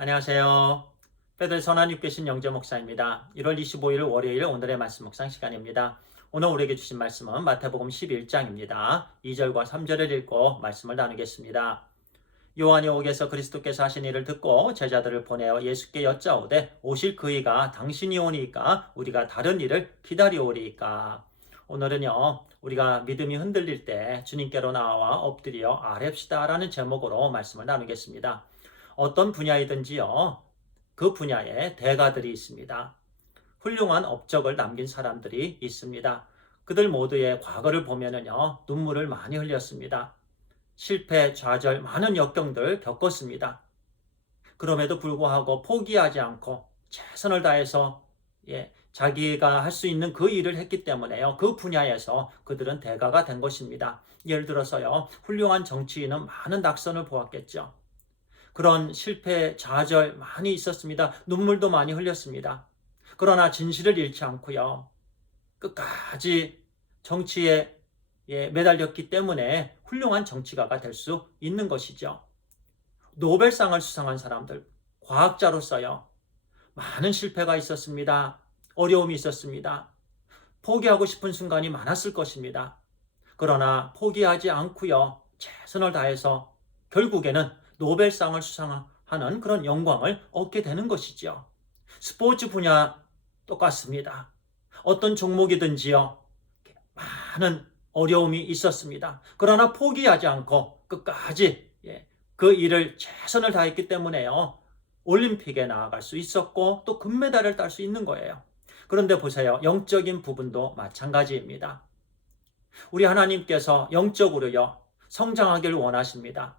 안녕하세요. 베들 선한육교신 영재 목사입니다. 1월 25일 월요일 오늘의 말씀 묵상 시간입니다. 오늘 우리에게 주신 말씀은 마태복음 11장입니다. 2절과 3절을 읽고 말씀을 나누겠습니다. 요한이 옥에서 그리스도께서 하신 일을 듣고 제자들을 보내어 예수께 여짜오되 오실 그이가 당신이 오니까 우리가 다른 일을 기다려오리이까. 오늘은요, 우리가 믿음이 흔들릴 때 주님께로 나와 엎드려 아뢰시다라는 제목으로 말씀을 나누겠습니다. 어떤 분야이든지요, 그 분야에 대가들이 있습니다. 훌륭한 업적을 남긴 사람들이 있습니다. 그들 모두의 과거를 보면은요, 눈물을 많이 흘렸습니다. 실패, 좌절, 많은 역경들 겪었습니다. 그럼에도 불구하고 포기하지 않고 최선을 다해서 자기가 할 수 있는 그 일을 했기 때문에요. 그 분야에서 그들은 대가가 된 것입니다. 예를 들어서요, 훌륭한 정치인은 많은 낙선을 보았겠죠. 그런 실패, 좌절 많이 있었습니다. 눈물도 많이 흘렸습니다. 그러나 진실을 잃지 않고요. 끝까지 정치에 매달렸기 때문에 훌륭한 정치가가 될 수 있는 것이죠. 노벨상을 수상한 사람들, 과학자로서요. 많은 실패가 있었습니다. 어려움이 있었습니다. 포기하고 싶은 순간이 많았을 것입니다. 그러나 포기하지 않고요. 최선을 다해서 결국에는 노벨상을 수상하는 그런 영광을 얻게 되는 것이죠. 스포츠 분야 똑같습니다. 어떤 종목이든지요. 많은 어려움이 있었습니다. 그러나 포기하지 않고 끝까지 그 일을 최선을 다했기 때문에요. 올림픽에 나아갈 수 있었고 또 금메달을 딸 수 있는 거예요. 그런데 보세요. 영적인 부분도 마찬가지입니다. 우리 하나님께서 영적으로요. 성장하기를 원하십니다.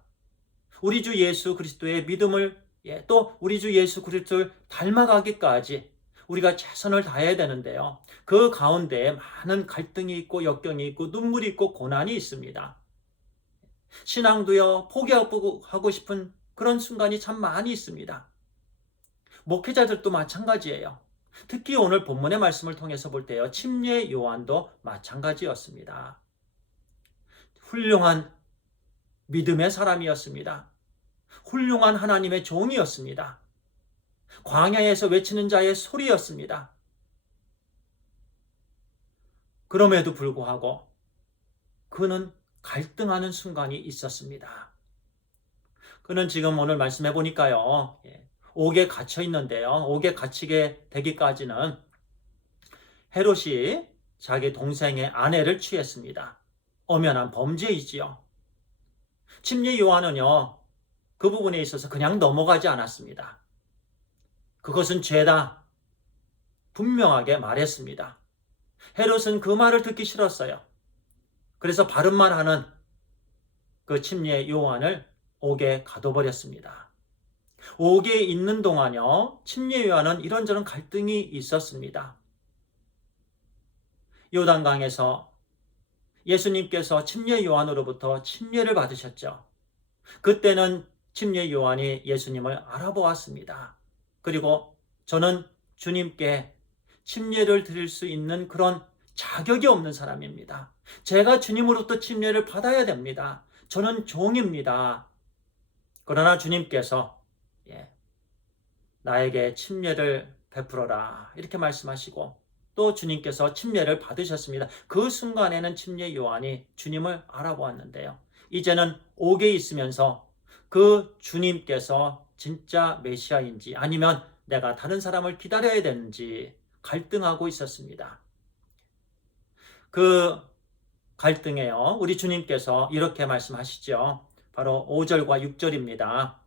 우리 주 예수 그리스도의 믿음을 또 우리 주 예수 그리스도를 닮아가기까지 우리가 최선을 다해야 되는데요. 그 가운데에 많은 갈등이 있고 역경이 있고 눈물이 있고 고난이 있습니다. 신앙도요. 포기하고 싶은 그런 순간이 참 많이 있습니다. 목회자들도 마찬가지예요. 특히 오늘 본문의 말씀을 통해서 볼 때요. 침례 요한도 마찬가지였습니다. 훌륭한 믿음의 사람이었습니다. 훌륭한 하나님의 종이었습니다. 광야에서 외치는 자의 소리였습니다. 그럼에도 불구하고 그는 갈등하는 순간이 있었습니다. 그는 지금 오늘 말씀해 보니까요. 옥에 갇혀 있는데요. 옥에 갇히게 되기까지는 헤롯이 자기 동생의 아내를 취했습니다. 엄연한 범죄이지요. 침례 요한은요. 그 부분에 있어서 그냥 넘어가지 않았습니다. 그것은 죄다. 분명하게 말했습니다. 헤롯은 그 말을 듣기 싫었어요. 그래서 바른 말 하는 그 침례 요한을 옥에 가둬버렸습니다. 옥에 있는 동안요, 침례 요한은 이런저런 갈등이 있었습니다. 요단강에서 예수님께서 침례 요한으로부터 침례를 받으셨죠. 그때는 침례 요한이 예수님을 알아보았습니다. 그리고 저는 주님께 침례를 드릴 수 있는 그런 자격이 없는 사람입니다. 제가 주님으로부터 침례를 받아야 됩니다. 저는 종입니다. 그러나 주님께서 나에게 침례를 베풀어라 이렇게 말씀하시고 또 주님께서 침례를 받으셨습니다. 그 순간에는 침례 요한이 주님을 알아보았는데요. 이제는 옥에 있으면서 그 주님께서 진짜 메시아인지 아니면 내가 다른 사람을 기다려야 되는지 갈등하고 있었습니다. 그 갈등에요. 우리 주님께서 이렇게 말씀하시죠. 바로 5절과 6절입니다.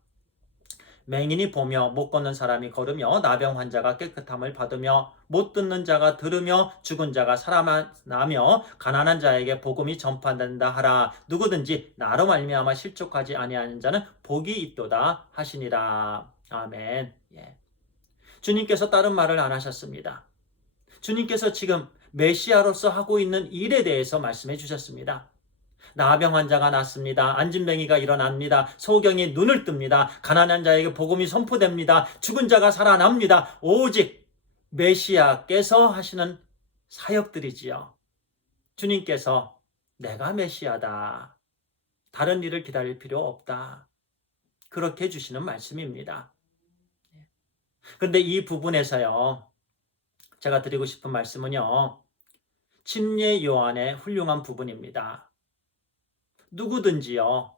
맹인이 보며 못 걷는 사람이 걸으며 나병 환자가 깨끗함을 받으며 못 듣는 자가 들으며 죽은 자가 살아나며 가난한 자에게 복음이 전파된다 하라. 누구든지 나로 말미암아 실족하지 아니하는 자는 복이 있도다 하시니라. 아멘. 주님께서 다른 말을 안 하셨습니다. 주님께서 지금 메시아로서 하고 있는 일에 대해서 말씀해 주셨습니다. 나병 환자가 낫습니다. 안진뱅이가 일어납니다. 소경이 눈을 뜹니다. 가난한 자에게 복음이 선포됩니다. 죽은 자가 살아납니다. 오직 메시아께서 하시는 사역들이지요. 주님께서 내가 메시아다. 다른 일을 기다릴 필요 없다. 그렇게 해주시는 말씀입니다. 그런데 이 부분에서요, 제가 드리고 싶은 말씀은요, 침례 요한의 훌륭한 부분입니다. 누구든지요,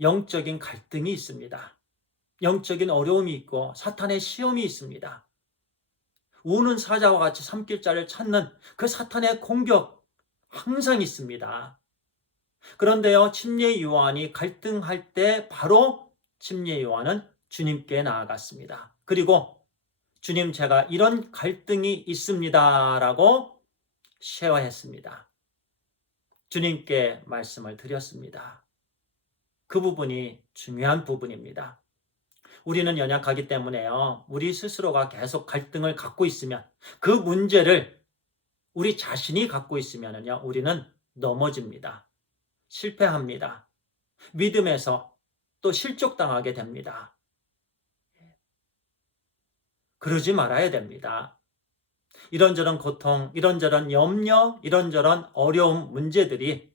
영적인 갈등이 있습니다. 영적인 어려움이 있고 사탄의 시험이 있습니다. 우는 사자와 같이 삼킬자를 찾는 그 사탄의 공격 항상 있습니다. 그런데요, 침례 요한이 갈등할 때 바로 침례 요한은 주님께 나아갔습니다. 그리고 주님, 제가 이런 갈등이 있습니다라고 쉐어했습니다. 주님께 말씀을 드렸습니다. 그 부분이 중요한 부분입니다. 우리는 연약하기 때문에요, 우리 스스로가 계속 갈등을 갖고 있으면, 그 문제를 우리 자신이 갖고 있으면요, 우리는 넘어집니다. 실패합니다. 믿음에서 또 실족당하게 됩니다. 그러지 말아야 됩니다. 이런저런 고통, 이런저런 염려, 이런저런 어려움, 문제들이,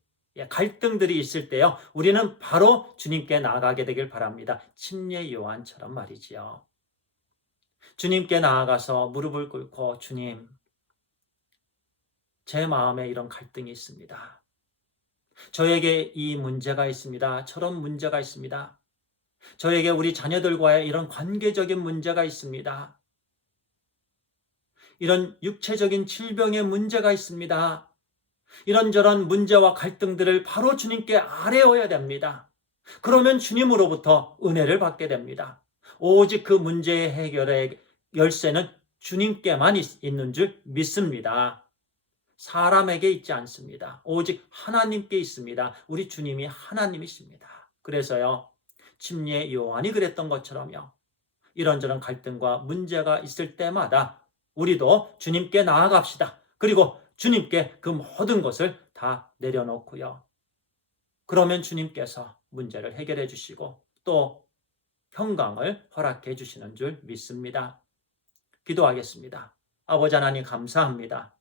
갈등들이 있을 때요, 우리는 바로 주님께 나아가게 되길 바랍니다. 침례 요한처럼 말이지요. 주님께 나아가서 무릎을 꿇고, 주님, 제 마음에 이런 갈등이 있습니다. 저에게 이 문제가 있습니다. 저런 문제가 있습니다. 저에게 우리 자녀들과의 이런 관계적인 문제가 있습니다. 이런 육체적인 질병의 문제가 있습니다. 이런저런 문제와 갈등들을 바로 주님께 아뢰어야 됩니다. 그러면 주님으로부터 은혜를 받게 됩니다. 오직 그 문제의 해결의 열쇠는 주님께만 있는 줄 믿습니다. 사람에게 있지 않습니다. 오직 하나님께 있습니다. 우리 주님이 하나님이십니다. 그래서요, 침례 요한이 그랬던 것처럼요, 이런저런 갈등과 문제가 있을 때마다 우리도 주님께 나아갑시다. 그리고 주님께 그 모든 것을 다 내려놓고요. 그러면 주님께서 문제를 해결해 주시고 또 평강을 허락해 주시는 줄 믿습니다. 기도하겠습니다. 아버지 하나님, 감사합니다.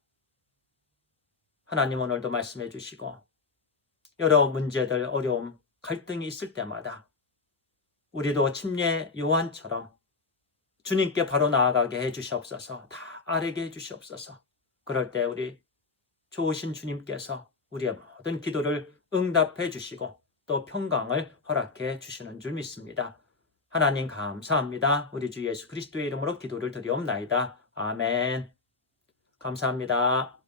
하나님, 오늘도 말씀해 주시고 여러 문제들, 어려움, 갈등이 있을 때마다 우리도 침례 요한처럼 주님께 바로 나아가게 해 주시옵소서. 다 아뢰게 해 주시옵소서. 그럴 때 우리 좋으신 주님께서 우리의 모든 기도를 응답해 주시고 또 평강을 허락해 주시는 줄 믿습니다. 하나님, 감사합니다. 우리 주 예수 그리스도의 이름으로 기도를 드리옵나이다. 아멘. 감사합니다.